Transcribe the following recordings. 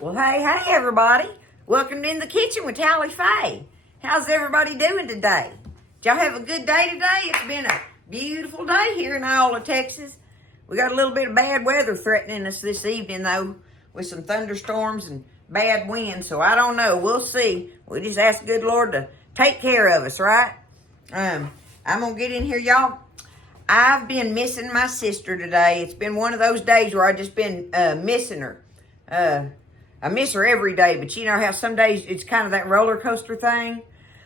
Well, hey, everybody. Welcome in the kitchen with Tally Faye. How's everybody doing today? Did y'all have a good day today? It's been a beautiful day here in Iola, Texas. We got a little bit of bad weather threatening us this evening, though, with some thunderstorms and bad winds. So I don't know. We'll see. We just ask the good Lord to take care of us, right? I'm going to get in here, y'all. I've been missing my sister today. It's been one of those days where I've just been missing her. I miss her every day, but you know how some days it's kind of that roller coaster thing?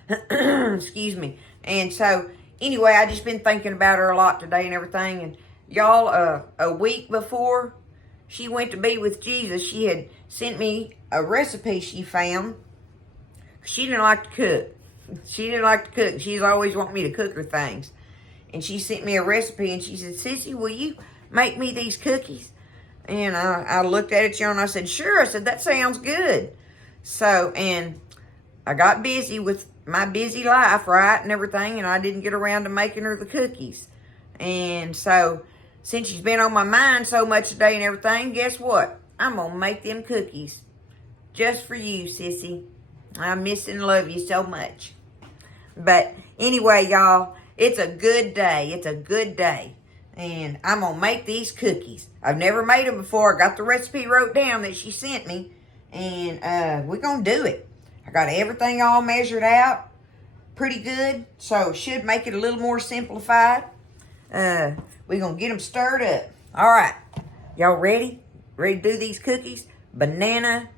Excuse me. And so, anyway, I just been thinking about her a lot today and everything. And y'all, a week before she went to be with Jesus, she had sent me a recipe she found. She didn't like to cook. She didn't like to cook. She's always wanted me to cook her things. And she sent me a recipe, and she said, Sissy, will you make me these cookies? And I looked at it, and I said, sure. I said, that sounds good. So, and I got busy with my busy life, right, and everything, and I didn't get around to making her the cookies. And so, since she's been on my mind so much today and everything, guess what? I'm going to make them cookies just for you, Sissy. I miss and love you so much. But anyway, y'all, it's a good day. It's a good day. And I'm going to make these cookies. I've never made them before. I got the recipe wrote down that she sent me. And we're going to do it. I got everything all measured out pretty good. So it should make it a little more simplified. We're going to get them stirred up. All right. Y'all ready? Ready to do these cookies? Banana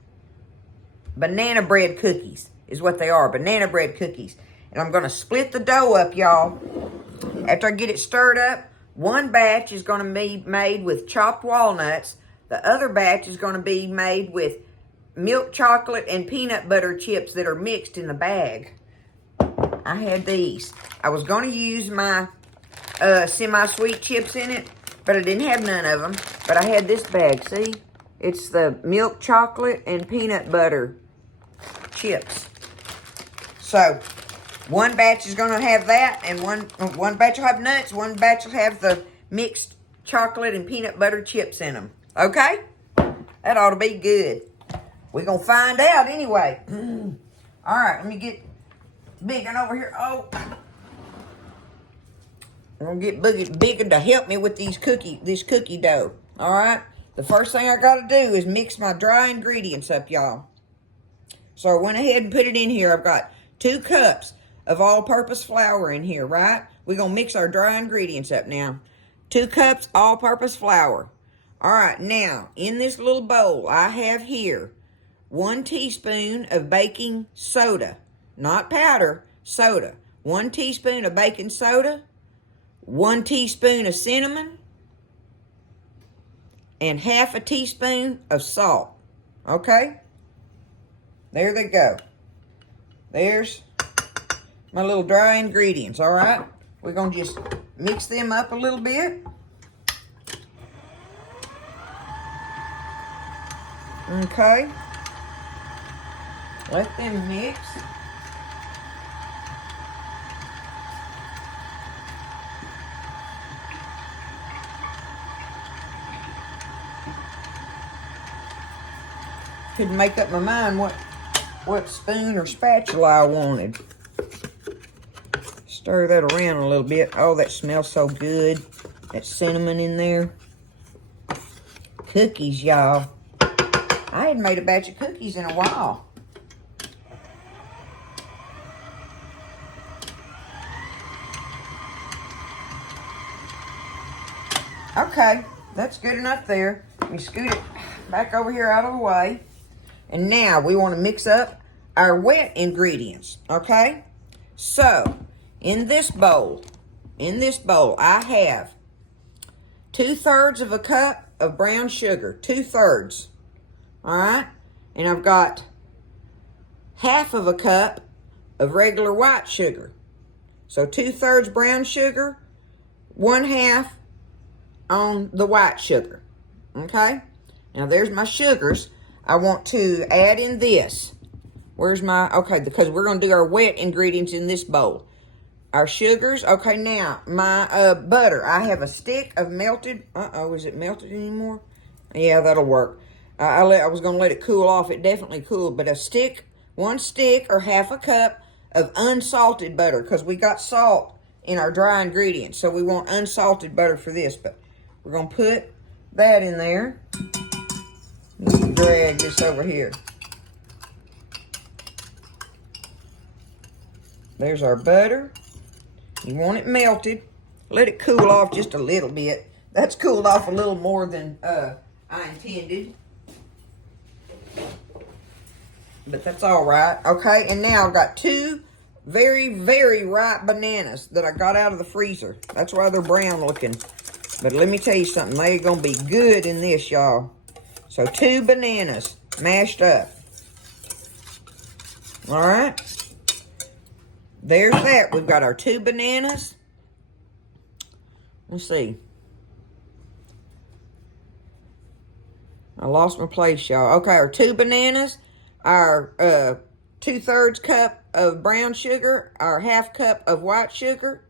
bread cookies is what they are. Banana bread cookies. And I'm going to split the dough up, y'all. After I get it stirred up, one batch is going to be made with chopped walnuts. The other batch is going to be made with milk chocolate and peanut butter chips that are mixed in the bag. I had these. I was going to use my semi-sweet chips in it, but I didn't have none of them. But I had this bag, see? It's the milk chocolate and peanut butter chips. So, one batch is going to have that, and one batch will have nuts, one batch will have the mixed chocolate and peanut butter chips in them. Okay? That ought to be good. We're going to find out anyway. All right, let me get Big one over here. Oh. I'm going to get Bigger to help me with this cookie dough. All right? The first thing I got to do is mix my dry ingredients up, y'all. So I went ahead and put it in here. I've got 2 cups of all-purpose flour in here, right? We're going to mix our dry ingredients up now. 2 cups all-purpose flour. All right, now, in this little bowl, I have here 1 teaspoon of baking soda. Not powder, soda. 1 teaspoon of baking soda. 1 teaspoon of cinnamon. And half a teaspoon of salt. Okay? There they go. There's my little dry ingredients, all right? We're going to just mix them up a little bit. Okay. Let them mix. Couldn't make up my mind what spoon or spatula I wanted. Stir that around a little bit. Oh, that smells so good. That cinnamon in there. Cookies, y'all. I hadn't made a batch of cookies in a while. Okay, that's good enough there. Let me scoot it back over here out of the way. And now we want to mix up our wet ingredients, okay? So, in this bowl, I have 2/3 of a cup of brown sugar, 2/3, all right? And I've got half of a cup of regular white sugar. So 2/3 brown sugar, 1/2 on the white sugar, okay? Now there's my sugars. I want to add in this. Where's my, okay, because we're going to do our wet ingredients in this bowl. Our sugars, okay, now, my butter. I have a stick of melted, is it melted anymore? Yeah, that'll work. I was going to let it cool off. It definitely cooled. But one stick or half a cup of unsalted butter, because we got salt in our dry ingredients. So we want unsalted butter for this. But we're going to put that in there. Let me drag this over here. There's our butter. You want it melted. Let it cool off just a little bit. That's cooled off a little more than I intended. But that's all right. Okay, and now I've got 2 very, very ripe bananas that I got out of the freezer. That's why they're brown looking. But let me tell you something. They're going to be good in this, y'all. So 2 bananas mashed up. All right. There's that. We've got our 2 bananas. Let's see. I lost my place, y'all. Okay, our 2 bananas, our 2/3 cup of brown sugar, our half cup of white sugar,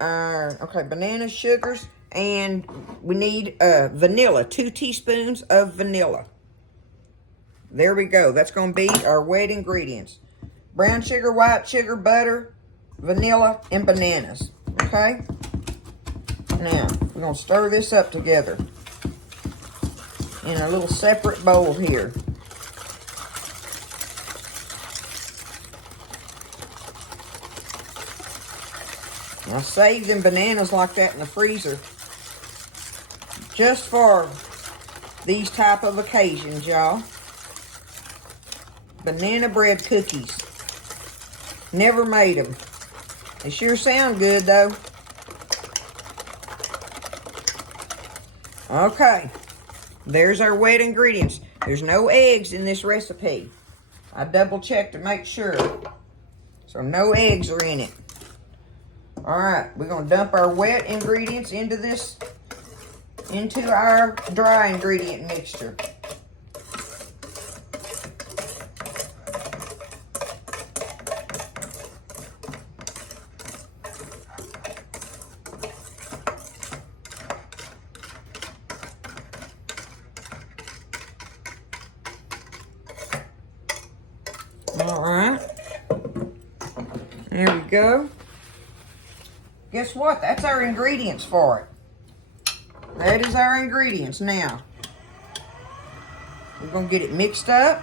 our, banana sugars, and we need vanilla, 2 teaspoons of vanilla. There we go. That's going to be our wet ingredients. Brown sugar, white sugar, butter, vanilla, and bananas. Okay? Now, we're going to stir this up together in a little separate bowl here. I saved them bananas like that in the freezer just for these type of occasions, y'all. Banana bread cookies. Never made them. They sure sound good, though. Okay. There's our wet ingredients. There's no eggs in this recipe. I double checked to make sure. So no eggs are in it. All right. We're going to dump our wet ingredients into our dry ingredient mixture. All right. There we go. Guess what? That's our ingredients for it. That is our ingredients now. We're going to get it mixed up.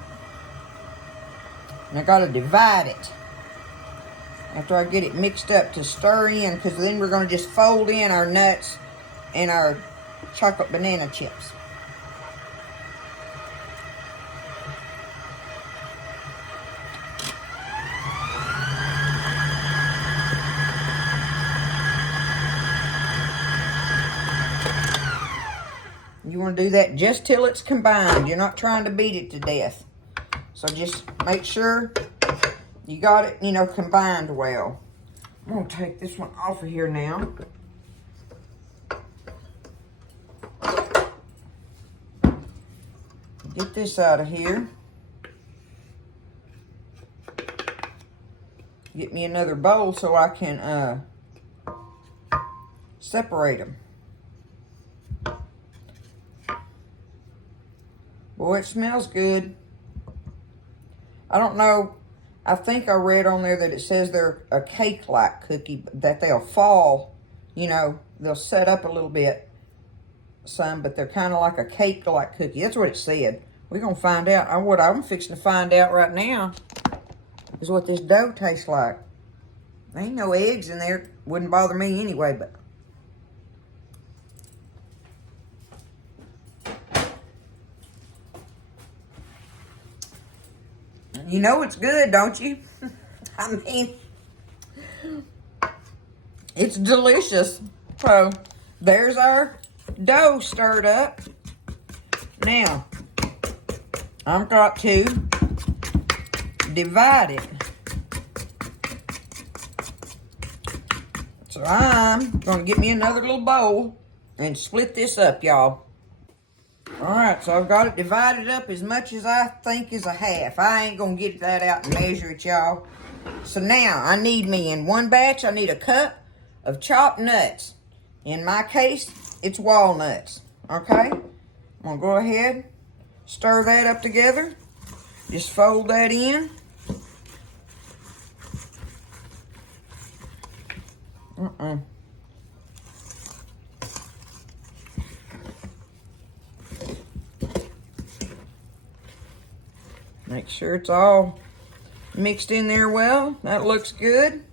And I got to divide it after I get it mixed up to stir in, because then we're going to just fold in our nuts and our chocolate banana chips. You want to do that just till it's combined. You're not trying to beat it to death. So just make sure you got it, combined well. I'm going to take this one off of here now. Get this out of here. Get me another bowl so I can separate them. Boy, it smells good. I don't know. I think I read on there that it says they're a cake-like cookie, that they'll fall, they'll set up a little bit, but they're kind of like a cake-like cookie. That's what it said. We're going to find out. What I'm fixing to find out right now is what this dough tastes like. There ain't no eggs in there. Wouldn't bother me anyway, but... You know it's good, don't you? I mean, it's delicious. So, there's our dough stirred up. Now, I've got to divide it. So, I'm going to get me another little bowl and split this up, y'all. Alright, so I've got it divided up as much as I think is a half. I ain't going to get that out and measure it, y'all. So now, I need me in one batch, I need a cup of chopped nuts. In my case, it's walnuts. Okay? I'm going to go ahead stir that up together. Just fold that in. Make sure it's all mixed in there well. That looks good.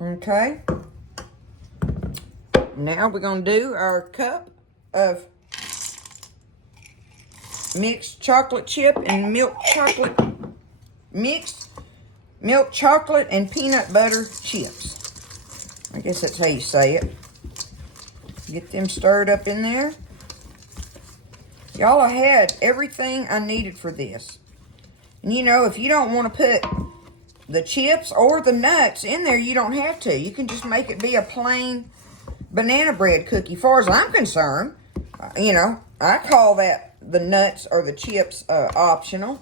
Okay. Now we're going to do our cup of mixed chocolate chip and milk chocolate, mixed milk chocolate and peanut butter chips. I guess that's how you say it. Get them stirred up in there. Y'all, I had everything I needed for this. And you know, if you don't want to put the chips or the nuts in there, you don't have to. You can just make it be a plain banana bread cookie. Far as I'm concerned, you know, I call that the nuts or the chips optional.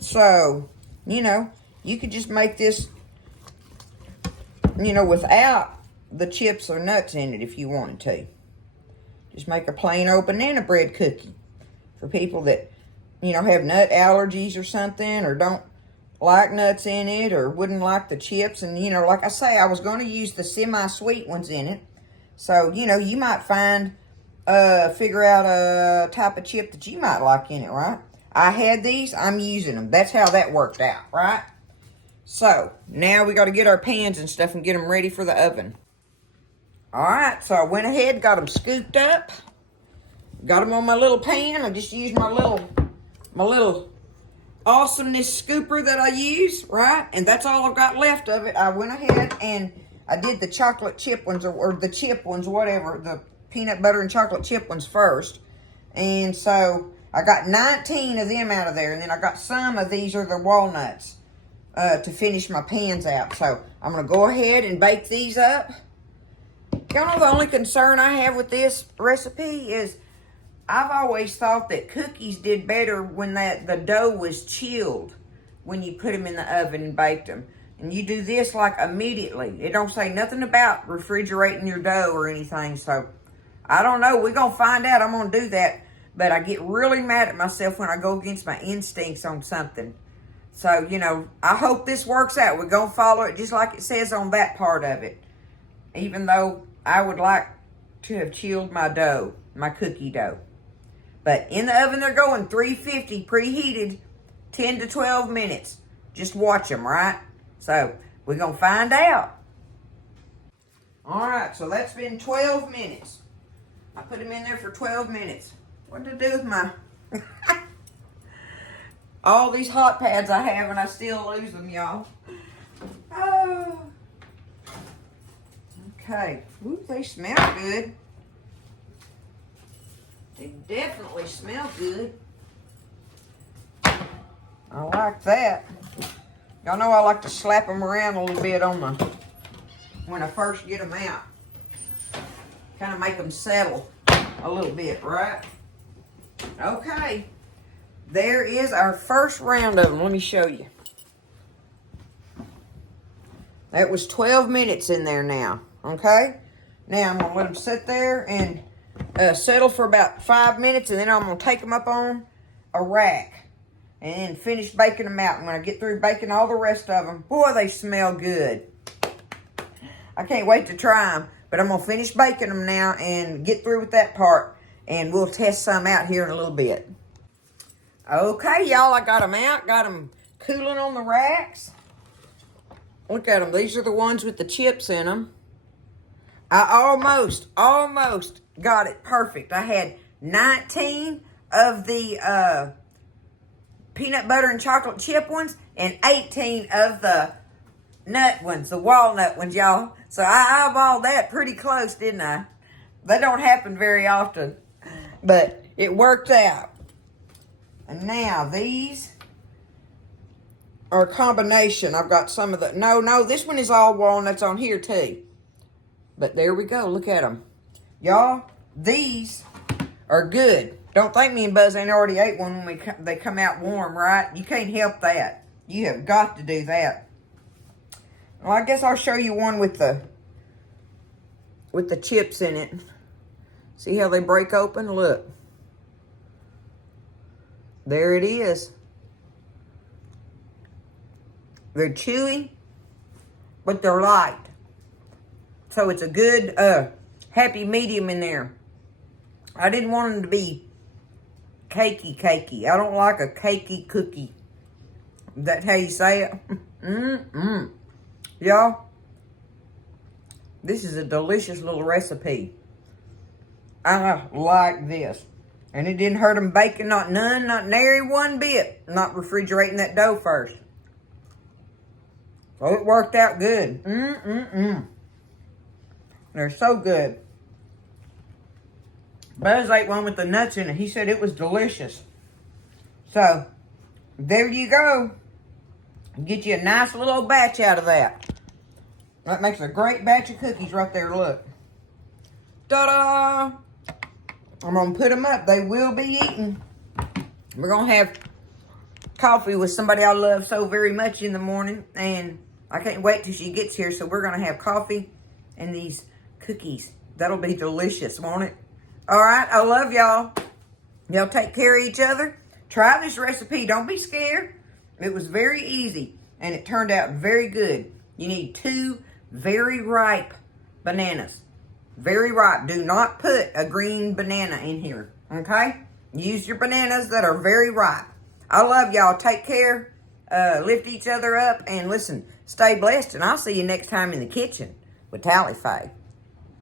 So, you know, you could just make this, you know, without the chips or nuts in it if you wanted to. Just make a plain old banana bread cookie for people that, you know, have nut allergies or something, or don't like nuts in it, or wouldn't like the chips. And, you know, like I say, I was going to use the semi-sweet ones in it. So, you know, you might figure out a type of chip that you might like in it, right? I had these, I'm using them. That's how that worked out, right? So, now we got to get our pans and stuff and get them ready for the oven. Alright, so I went ahead, got them scooped up. Got them on my little pan. I just used my little awesomeness scooper that I use, right? And that's all I've got left of it. I went ahead and I did the chocolate chip ones, or the chip ones, whatever, the peanut butter and chocolate chip ones first. And so I got 19 of them out of there, and then I got some of these are the walnuts to finish my pans out. So I'm going to go ahead and bake these up. Y'all know the only concern I have with this recipe is I've always thought that cookies did better when the dough was chilled, when you put them in the oven and baked them. And you do this like immediately. It don't say nothing about refrigerating your dough or anything. So I don't know. We're going to find out. I'm going to do that. But I get really mad at myself when I go against my instincts on something. So, you know, I hope this works out. We're going to follow it just like it says on that part of it. Even though I would like to have chilled my dough, my cookie dough. But in the oven they're going 350 preheated 10 to 12 minutes. Just watch them, right? So we're going to find out. All right, so that's been 12 minutes. I put them in there for 12 minutes. What did I do with my... all these hot pads I have and I still lose them, y'all. Oh. Okay. Ooh, they smell good. They definitely smell good. I like that. Y'all know I like to slap them around a little bit on when I first get them out. Kind of make them settle a little bit, right? Okay. There is our first round of them. Let me show you. That was 12 minutes in there now. Okay? Now I'm going to let them sit there and settle for about 5 minutes, and then I'm going to take them up on a rack and then finish baking them out. And when I get through baking all the rest of them, boy, they smell good. I can't wait to try them, but I'm going to finish baking them now and get through with that part, and we'll test some out here in a little bit. Okay, y'all, I got them out, got them cooling on the racks. Look at them. These are the ones with the chips in them. I almost got it perfect. I had 19 of the peanut butter and chocolate chip ones and 18 of the nut ones, the walnut ones, y'all. So I eyeballed that pretty close, didn't I? That don't happen very often, but it worked out. And now these are a combination. I've got some of the, no, this one is all walnuts on here too. But there we go. Look at them. Y'all, these are good. Don't think me and Buzz ain't already ate one when they come out warm, right? You can't help that. You have got to do that. Well, I guess I'll show you one with the chips in it. See how they break open? Look. There it is. They're chewy, but they're light. So it's a good, happy medium in there. I didn't want them to be cakey. I don't like a cakey cookie. Is that how you say it? Y'all, this is a delicious little recipe. I like this. And it didn't hurt them baking, not nary one bit. Not refrigerating that dough first. So it worked out good. They're so good. Buzz ate one with the nuts in it. He said it was delicious. So, there you go. Get you a nice little batch out of that. That makes a great batch of cookies right there, look. Ta-da! I'm going to put them up. They will be eaten. We're going to have coffee with somebody I love so very much in the morning. And I can't wait till she gets here. So we're going to have coffee and these cookies. That'll be delicious, won't it? All right. I love y'all. Y'all take care of each other. Try this recipe. Don't be scared. It was very easy. And it turned out very good. You need 2 very ripe bananas. Very ripe. Do not put a green banana in here. Okay? Use your bananas that are very ripe. I love y'all. Take care. Lift each other up. And listen, stay blessed. And I'll see you next time in the kitchen with Tally Faye.